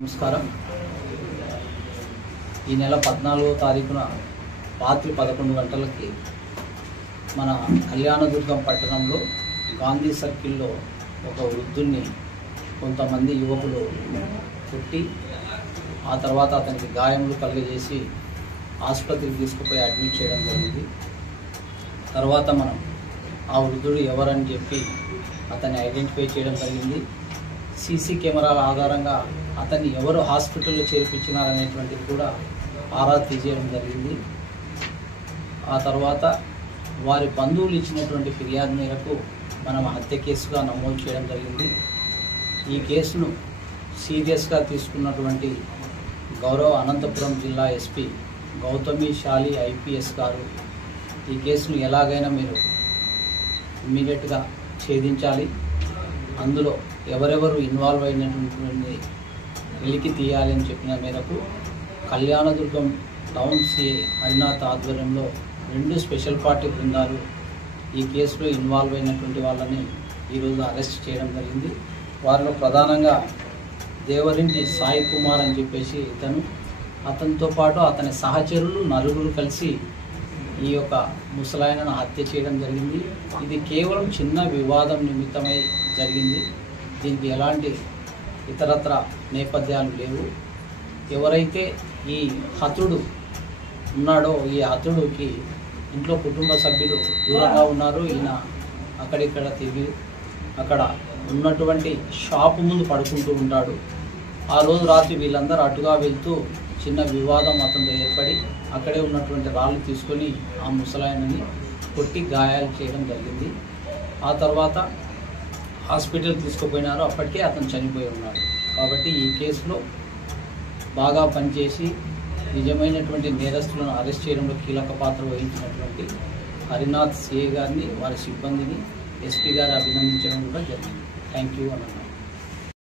నమస్కారం. ఈ నెల 14వ తారీఖున రాత్రి 11 గంటలకి మన కళ్యాణదుర్గం పట్టణంలో గాంధీ సర్కిల్లో ఒక వృద్ధుణ్ణి కొంతమంది యువకులు కొట్టి ఆ తర్వాత అతనికి గాయములు కలుగజేసి ఆసుపత్రికి తీసుకుపోయి అడ్మిట్ చేయడం జరిగింది. తర్వాత మనం ఆ వృద్ధుడు ఎవరని చెప్పి అతన్ని ఐడెంటిఫై చేయడం జరిగింది. సీసీ కెమెరాల ఆధారంగా అతన్ని ఎవరు హాస్పిటల్లో చేర్పించినారనేటువంటిది కూడా ఆరా తీసేయడం జరిగింది. ఆ తర్వాత వారి బంధువులు ఇచ్చినటువంటి ఫిర్యాదు మేరకు మనం హత్య కేసుగా నమోదు చేయడం జరిగింది. ఈ కేసును సీరియస్గా తీసుకున్నటువంటి గౌరవ అనంతపురం జిల్లా ఎస్పీ గౌతమి శాలి ఐపీఎస్ గారు ఈ కేసును ఎలాగైనా మీరు ఇమ్మీడియట్గా ఛేదించాలి, అందులో ఎవరెవరు ఇన్వాల్వ్ అయినటువంటి వెలికి తీయాలి అని చెప్పిన మేరకు కళ్యాణదుర్గం టౌన్ సిఐ హరినాథ్ ఆధ్వర్యంలో 2 స్పెషల్ పార్టీ బృందాలు ఈ కేసులో ఇన్వాల్వ్ అయినటువంటి వాళ్ళని ఈరోజు అరెస్ట్ చేయడం జరిగింది. వారిలో ప్రధానంగా దేవరింటి సాయి కుమార్ అని చెప్పేసి అతనితో పాటు అతని సహచరులు 4 కలిసి ఈ యొక్క ముసలాయనను హత్య చేయడం జరిగింది. ఇది కేవలం చిన్న వివాదం నిమిత్తమై జరిగింది. దీనికి ఎలాంటి ఇతరత్ర నేపథ్యాలు లేవు. ఎవరైతే ఈ హతుడు ఉన్నాడో ఈ హతుడికి ఇంట్లో కుటుంబ సభ్యులు దూరంగా ఉన్నారు. ఈయన అక్కడిక్కడ తిరిగి అక్కడ ఉన్నటువంటి షాపు ముందు పడుకుంటూ ఉంటాడు. ఆ రోజు రాత్రి వీళ్ళందరూ అటుగా వెళ్తూ చిన్న వివాదం అతనితో ఏర్పడి అక్కడే ఉన్నటువంటి రాళ్ళు తీసుకొని ఆ ముసలాయనని కొట్టి గాయాలు చేయడం జరిగింది. ఆ తర్వాత హాస్పిటల్ తీసుకుపోయినారు. అప్పటికే అతను చనిపోయి ఉన్నాడు. కాబట్టి ఈ కేసులో బాగా పనిచేసి నిజమైనటువంటి నేరస్తులను అరెస్ట్ చేయడంలో కీలక పాత్ర వహించినటువంటి హరినాథ్ సిఐ గారిని, వారి సిబ్బందిని ఎస్పీ గారు అభినందించడం కూడా జరిగింది. థ్యాంక్ యూ అన్నారు.